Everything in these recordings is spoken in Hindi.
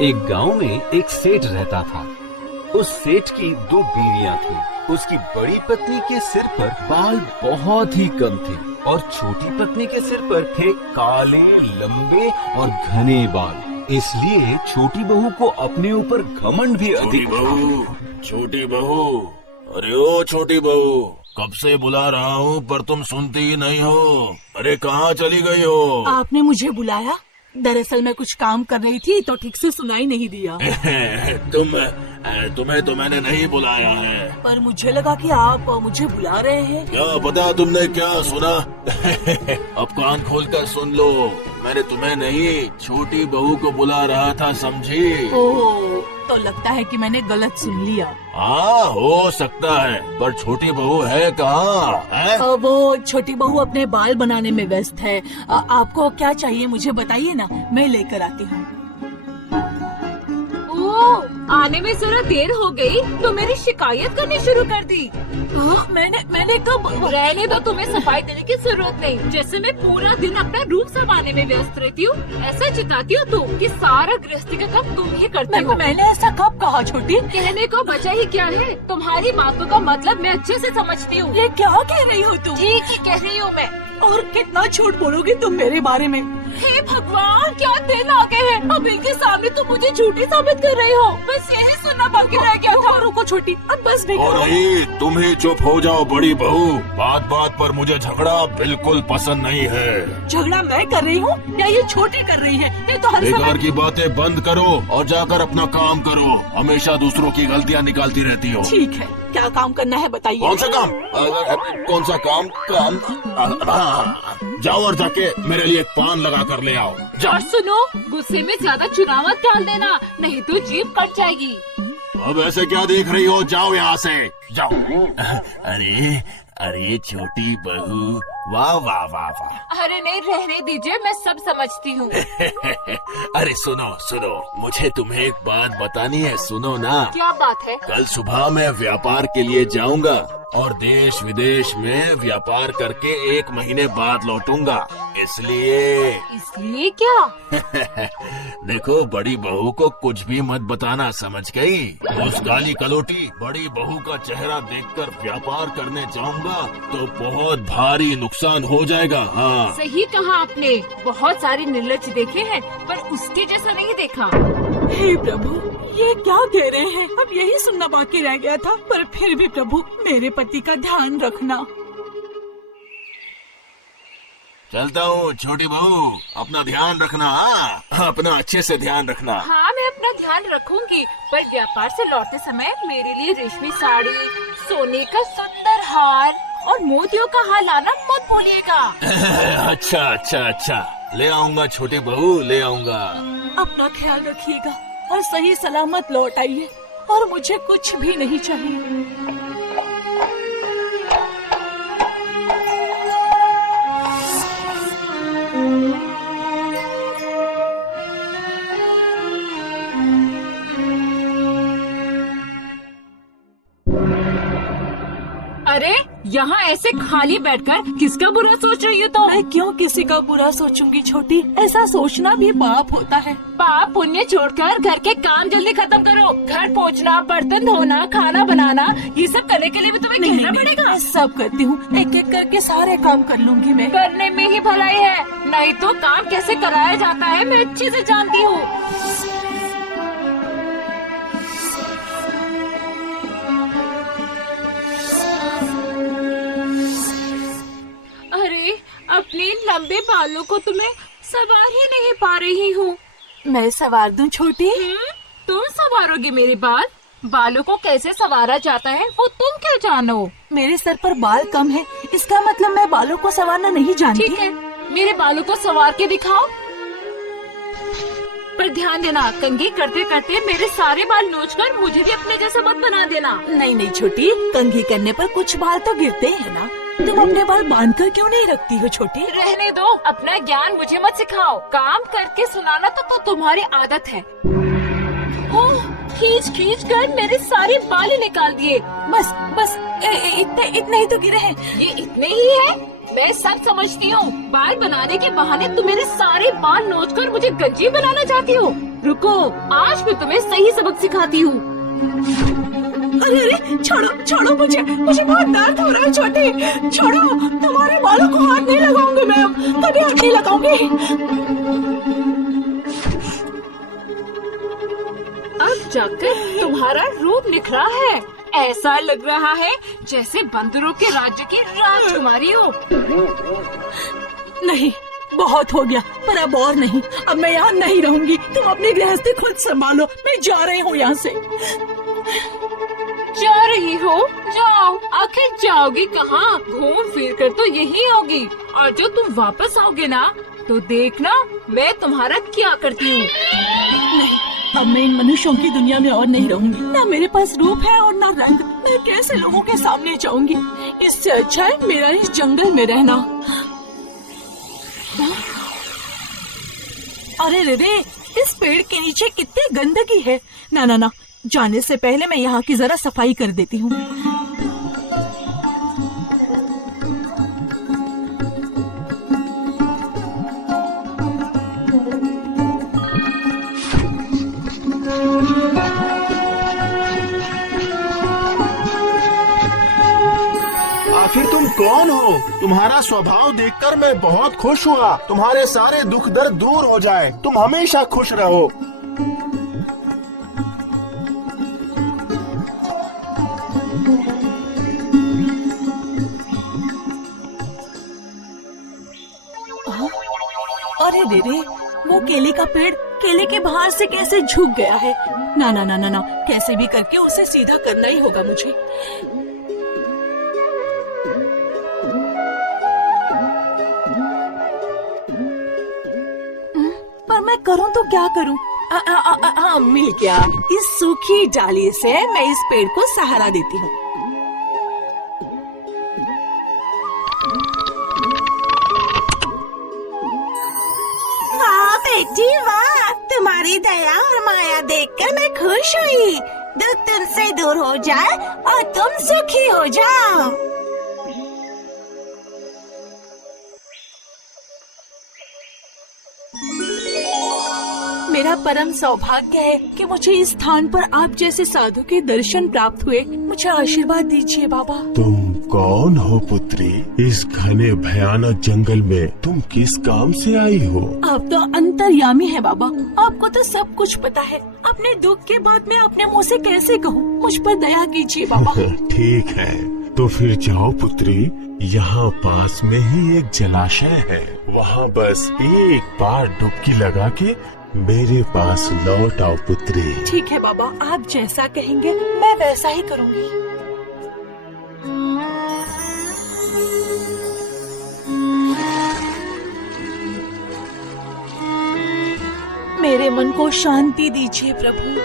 एक गांव में एक सेठ रहता था। उस सेठ की 2 बीवियां थीं। उसकी बड़ी पत्नी के सिर पर बाल बहुत ही कम थे और छोटी पत्नी के सिर पर थे काले, लंबे और घने बाल। इसलिए छोटी बहू को अपने ऊपर घमंड भी अधिक था। छोटी बहू, अरे ओ छोटी बहू, कब से बुला रहा हूँ पर तुम सुनती ही नहीं हो। अरे कहाँ चली गई हो? आपने मुझे बुलाया? दरअसल मैं कुछ काम कर रही थी तो ठीक से सुनाई नहीं दिया। तुम्हें तो मैंने नहीं बुलाया है। पर मुझे लगा कि आप मुझे बुला रहे हैं। क्या पता तुमने क्या सुना? अब कान खोलकर सुन लो, मैंने तुम्हें नहीं छोटी बहू को बुला रहा था, समझी? ओह, तो लगता है कि मैंने गलत सुन लिया। हाँ, हो सकता है, पर छोटी बहू है कहाँ है? वो छोटी बहू अपने बाल बनाने में व्यस्त है। आपको क्या चाहिए मुझे बताइए ना, मैं लेकर आती हूँ। आने में जरा देर हो गई तो मेरी शिकायत करनी शुरू कर दी। मैंने कब? रहने दो, तुम्हें सफाई देने की जरूरत नहीं। जैसे मैं पूरा दिन अपना रूम संभालने में व्यस्त रहती हूँ, ऐसा चिताती हो तुम कि सारा गृहस्थी का काम तुम ही करती हो। मैंने ऐसा कब कहा छोटी? कहने को बचा ही क्या है, तुम्हारी बातों का मतलब मैं अच्छे से समझती हूँ। ये क्या कह रही हो तुम? ठीक ही कह रही हूँ मैं। और कितना झूठ बोलोगी तुम मेरे बारे में? हे भगवान, क्या दिन आ गए हैं। अब इनके सामने तुम मुझे झूठी साबित कर रही हो। बस यही सुनना बाकी रह गया था। रुको छोटी, अब बस नहीं और करो। नहीं, तुम ही चुप हो जाओ बड़ी बहू। बात बात पर मुझे झगड़ा बिल्कुल पसंद नहीं है। झगड़ा मैं कर रही हूँ या ये छोटी कर रही है? ये तो हर बेकार समय। की बातें बंद करो और जाकर अपना काम करो। हमेशा दूसरों की गलतियाँ निकालती रहती हो। ठीक है, क्या काम करना है बताइए। कौन सा काम? कौन सा काम? जाओ और जाके मेरे लिए एक पान लगा कर ले आओ। और सुनो, गुस्से में ज्यादा चुनाव मत डाल देना, नहीं तो जीभ कट जाएगी। अब ऐसे क्या देख रही हो? जाओ यहाँ से, जाओ। अरे अरे छोटी बहू, वाह वाह वाह वाह। अरे नहीं, रहने दीजिए, मैं सब समझती हूँ। अरे सुनो सुनो, मुझे तुम्हें एक बात बतानी है, सुनो ना। क्या बात है? कल सुबह मैं व्यापार के लिए जाऊंगा और देश विदेश में व्यापार करके 1 महीने बाद लौटूंगा। इसलिए क्या? देखो, बड़ी बहू को कुछ भी मत बताना, समझ गई? उस काली कलोटी बड़ी बहू का चेहरा देखकर व्यापार करने जाऊंगा तो बहुत भारी नुकसान हो जाएगा। हाँ, सही कहा आपने। बहुत सारे निर्लज देखे हैं पर उसके जैसा नहीं देखा। हे प्रभु, ये क्या कह रहे हैं? अब यही सुनना बाकी रह गया था। पर फिर भी प्रभु, मेरे पति का ध्यान रखना। चलता हूँ छोटी बहू, अपना ध्यान रखना। हाँ, अपना अच्छे से ध्यान रखना। हाँ, मैं अपना ध्यान रखूंगी, पर व्यापार से लौटते समय मेरे लिए रेशमी साड़ी, सोने का सुंदर हार और मोतियों का हार लाना मत भूलिएगा। अच्छा अच्छा अच्छा, ले आऊंगा छोटी बहू, ले आऊंगा। अपना ख्याल रखिएगा और सही सलामत लौट आइए। और मुझे कुछ भी नहीं चाहिए। अरे, यहाँ ऐसे खाली बैठकर किसका बुरा सोच रही हो तुम? मैं क्यों किसी का बुरा सोचूंगी छोटी? ऐसा सोचना भी पाप होता है। पाप पुण्य छोड़कर घर के काम जल्दी खत्म करो। घर पोंछना, बर्तन धोना, खाना बनाना, ये सब करने के लिए भी तुम्हें कहना पड़ेगा। मैं सब करती हूँ, एक एक करके सारे काम कर लूंगी मैं। करने में ही भलाई है, नहीं तो काम कैसे कराया जाता है मैं अच्छे से जानती हूँ। अरे, अपने लंबे बालों को तुम्हें संवार ही नहीं पा रही हूँ। मैं संवार दूं छोटी? तुम संवारोगी मेरे बाल? बालों को कैसे संवारा जाता है वो तुम क्या जानो? मेरे सर पर बाल कम है, इसका मतलब मैं बालों को संवारना नहीं जानती। ठीक है, मेरे बालों को संवार के दिखाओ। पर ध्यान देना, कंघी करते करते मेरे सारे बाल नोचकर मुझे भी अपने जैसा मत बना देना। नहीं नहीं छोटी, कंघी करने पर कुछ बाल तो गिरते हैं ना। तुम अपने बाल बांधकर क्यों नहीं रखती हो छोटी? रहने दो, अपना ज्ञान मुझे मत सिखाओ। काम करके सुनाना तो तुम्हारी आदत है। ओह, खींच खींच कर मेरे सारे बाल निकाल दिए। बस बस, इतने ही तो गिरे हैं। ये इतने ही है? मैं सब समझती हूँ। बाल बनाने के बहाने तुम मेरे सारे बाल नोचकर मुझे गंजी बनाना चाहती हो। रुको, आज मैं तुम्हें सही सबक सिखाती हूँ। अरे अरे, छोड़ो मुझे बहुत दर्द हो रहा है छोटी, छोड़ो। तुम्हारे बालों को हाथ नहीं लगाऊंगी मैं, कभी हाथ नहीं लगाऊंगी। अब जाकर तुम्हारा रूप निखरा है। ऐसा लग रहा है जैसे बंदरों के राज्य की राजकुमारी हो। नहीं, बहुत हो गया, पर अब और नहीं। अब मैं यहाँ नहीं रहूंगी। तुम अपनी गृहस्थी खुद संभालो, मैं जा रही हूँ यहाँ से। जा रही हो? जाओ। आखिर जाओगी कहाँ? घूम फिर कर तो यही आओगी, और जो तुम वापस आओगे ना, तो देखना मैं तुम्हारा क्या करती हूँ। नहीं, अब मैं इन मनुष्यों की दुनिया में और नहीं रहूंगी। ना मेरे पास रूप है और ना रंग। मैं कैसे लोगों के सामने जाऊंगी? इससे अच्छा है मेरा इस जंगल में रहना। अरे रे, इस पेड़ के नीचे कितनी गंदगी है। ना, जाने से पहले मैं यहाँ की जरा सफाई कर देती हूँ। आखिर तुम कौन हो? तुम्हारा स्वभाव देखकर मैं बहुत खुश हुआ। तुम्हारे सारे दुख दर्द दूर हो जाए, तुम हमेशा खुश रहो। अरे रे, वो केले का पेड़ केले के बाहर से कैसे झुक गया है। ना, कैसे भी करके उसे सीधा करना ही होगा मुझे। पर मैं करूं तो क्या करूं? मिल गया। इस सूखी डाली से मैं इस पेड़ को सहारा देती हूँ। बेटी वाह, तुम्हारी दया और माया देखकर मैं खुश हुई। दुख तुमसे दूर हो जाए और तुम सुखी हो जाओ। मेरा परम सौभाग्य है कि मुझे इस स्थान पर आप जैसे साधु के दर्शन प्राप्त हुए। मुझे आशीर्वाद दीजिए बाबा। तुम कौन हो पुत्री? इस घने भयानक जंगल में तुम किस काम से आई हो? आप तो अंतर्यामी है बाबा, आपको तो सब कुछ पता है। अपने दुख के बाद मैं अपने मुंह से कैसे कहूँ? मुझ पर दया कीजिए बाबा। ठीक है, तो फिर जाओ पुत्री, यहाँ पास में ही एक जलाशय है, वहाँ बस एक बार डुबकी लगा के मेरे पास लौट आओ पुत्री। ठीक है बाबा, आप जैसा कहेंगे मैं वैसा ही करूँगी। मेरे मन को शांति दीजिए प्रभु।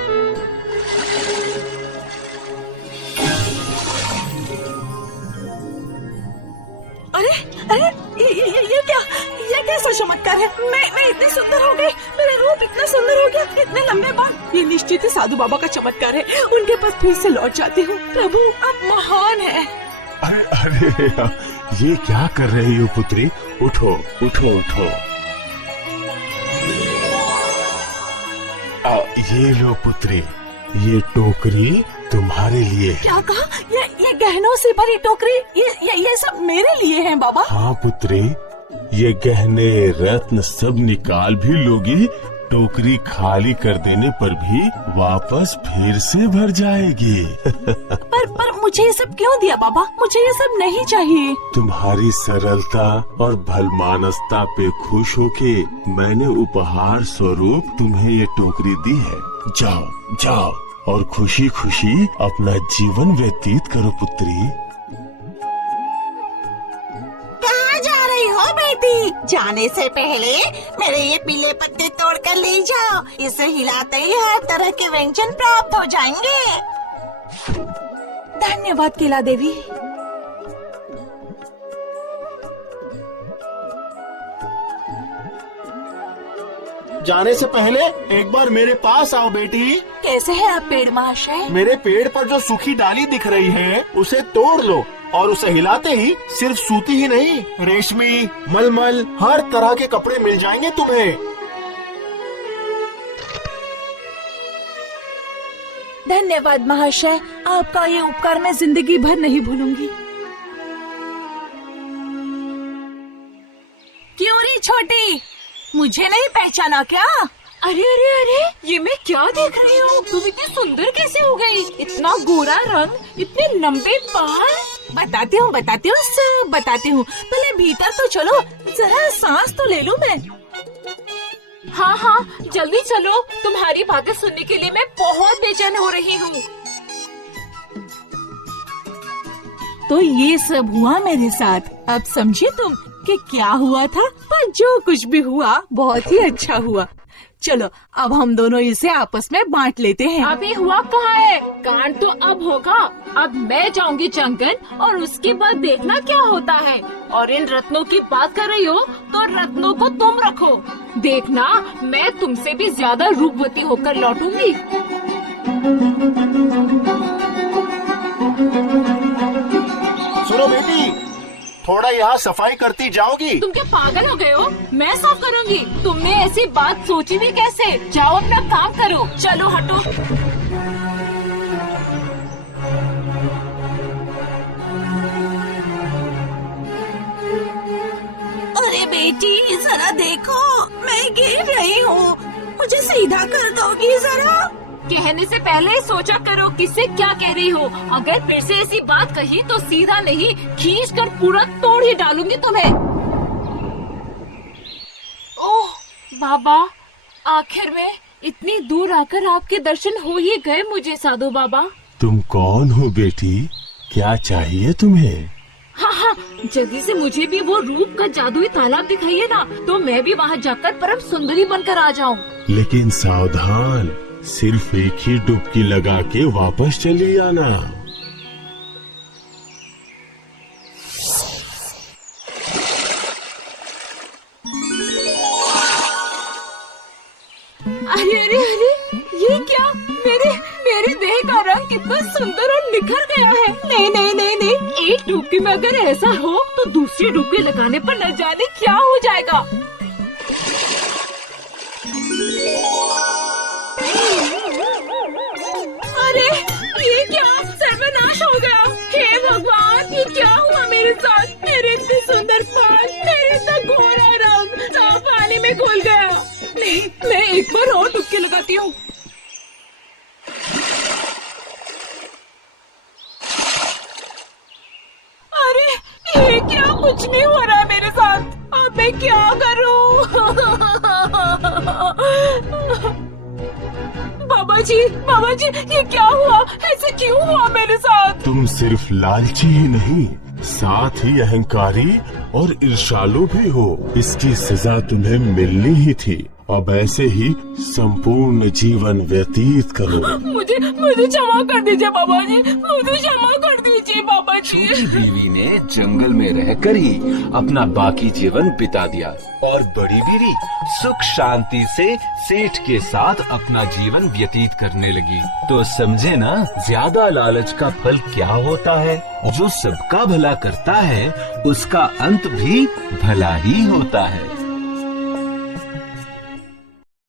अरे ये कैसा चमत्कार है? मैं इतनी सुंदर हो गई, मेरा रूप इतना सुंदर हो गया, इतने लंबे बाल। ये निश्चित ही साधु बाबा का चमत्कार है। उनके पास फिर से लौट जाती हूँ। प्रभु आप महान है। अरे ये क्या कर रही हो पुत्री? उठो उठो उठो। ये लो पुत्री, ये टोकरी तुम्हारे लिए है। क्या कहा? ये गहनों से भरी टोकरी, ये सब मेरे लिए है बाबा? हाँ पुत्री, ये गहने रत्न सब निकाल भी लोगी, टोकरी खाली कर देने पर भी वापस फिर से भर जाएगी। पर मुझे ये सब क्यों दिया बाबा? मुझे ये सब नहीं चाहिए। तुम्हारी सरलता और भलमानसता पे खुश होके मैंने उपहार स्वरूप तुम्हें ये टोकरी दी है। जाओ जाओ और खुशी खुशी अपना जीवन व्यतीत करो पुत्री। कहाँ जा रही हो बेटी? जाने से पहले मेरे ये पीले पत्ते तोड़ कर ले जाओ। इसे हिलाते ही हर तरह के व्यंजन प्राप्त हो जाएंगे। धन्यवाद केला देवी। जाने से पहले एक बार मेरे पास आओ बेटी। कैसे है आप पेड़ महाशय? मेरे पेड़ पर जो सूखी डाली दिख रही है उसे तोड़ लो और उसे हिलाते ही सिर्फ सूती ही नहीं, रेशमी, मलमल, हर तरह के कपड़े मिल जाएंगे तुम्हें। धन्यवाद महाशय, आपका ये उपकार मैं जिंदगी भर नहीं भूलूंगी। क्यों रे छोटी, मुझे नहीं पहचाना क्या? अरे अरे अरे, ये मैं क्या देख रही हूँ? तुम इतनी सुंदर कैसे हो गई? इतना गोरा रंग, इतने लंबे बाल। बताती हूँ सब बताती हूँ। पहले भीतर तो चलो, जरा सांस तो ले लूँ मैं। हाँ हाँ, जल्दी चलो, तुम्हारी बातें सुनने के लिए मैं बहुत बेचैन हो रही हूँ। तो ये सब हुआ मेरे साथ। अब समझे तुम कि क्या हुआ था? पर जो कुछ भी हुआ बहुत ही अच्छा हुआ। चलो अब हम दोनों इसे आपस में बांट लेते हैं। अभी हुआ कहाँ है? कांड तो अब होगा। अब मैं जाऊंगी जंगल और उसके बाद देखना क्या होता है। और इन रत्नों की बात कर रही हो तो रत्नों को तुम रखो। देखना मैं तुमसे भी ज्यादा रूपवती होकर लौटूंगी। सुनो बेटी, थोड़ा यहाँ सफाई करती जाओगी? तुम क्या पागल हो गए हो? मैं साफ करूंगी। तुमने ऐसी बात सोची भी कैसे? जाओ अपना काम करो। चलो हटो। अरे बेटी जरा देखो, मैं गिर रही हूँ, मुझे सीधा कर दोगी जरा? कहने से पहले सोचा करो किससे क्या कह रही हो। अगर फिर से ऐसी बात कही तो सीधा नहीं, खींच कर पूरा तोड़ ही डालूंगी तुम्हें। ओह बाबा, आखिर में इतनी दूर आकर आपके दर्शन हो ही गए मुझे साधु बाबा। तुम कौन हो बेटी? क्या चाहिए तुम्हें? हाँ हाँ, जल्दी से मुझे भी वो रूप का जादुई तालाब दिखाइए ना, तो मैं भी वहाँ जाकर परम सुंदरी बनकर आ जाऊँ। लेकिन सावधान, सिर्फ एक ही डुबकी लगा के वापस चली आना। अरे अरे अरे, ये क्या? मेरे देह का रंग कितना सुंदर और निखर गया है। नहीं नहीं नहीं नहीं, एक डुबकी में अगर ऐसा हो तो दूसरी डुबकी लगाने पर न जाने क्या हो जाएगा। अरे ये क्या? सर्वनाश हो गया। हे भगवान, ये क्या हुआ मेरे साथ? मेरे इतने सुंदर बाल, मेरे इतना गोरा रंग सब पानी में घुल गया। नहीं, मैं एक बार और डुबकी लगाती हूँ। अरे ये क्या? कुछ नहीं हो रहा है मेरे साथ। अब मैं क्या करूँ? बाबा जी, ये क्या हुआ? ऐसे क्यों हुआ मेरे साथ? तुम सिर्फ लालची ही नहीं, साथ ही अहंकारी और ईर्ष्यालु भी हो। इसकी सजा तुम्हें मिलनी ही थी। अब ऐसे ही संपूर्ण जीवन व्यतीत करो। मुझे क्षमा कर दीजिए बाबा जी, मुझे क्षमा कर दीजिए बाबा जी। छोटी बीवी ने जंगल में रहकर ही अपना बाकी जीवन बिता दिया और बड़ी बीवी सुख शांति से सेठ के साथ अपना जीवन व्यतीत करने लगी। तो समझे ना, ज्यादा लालच का फल क्या होता है। जो सबका भला करता है उसका अंत भी भला ही होता है।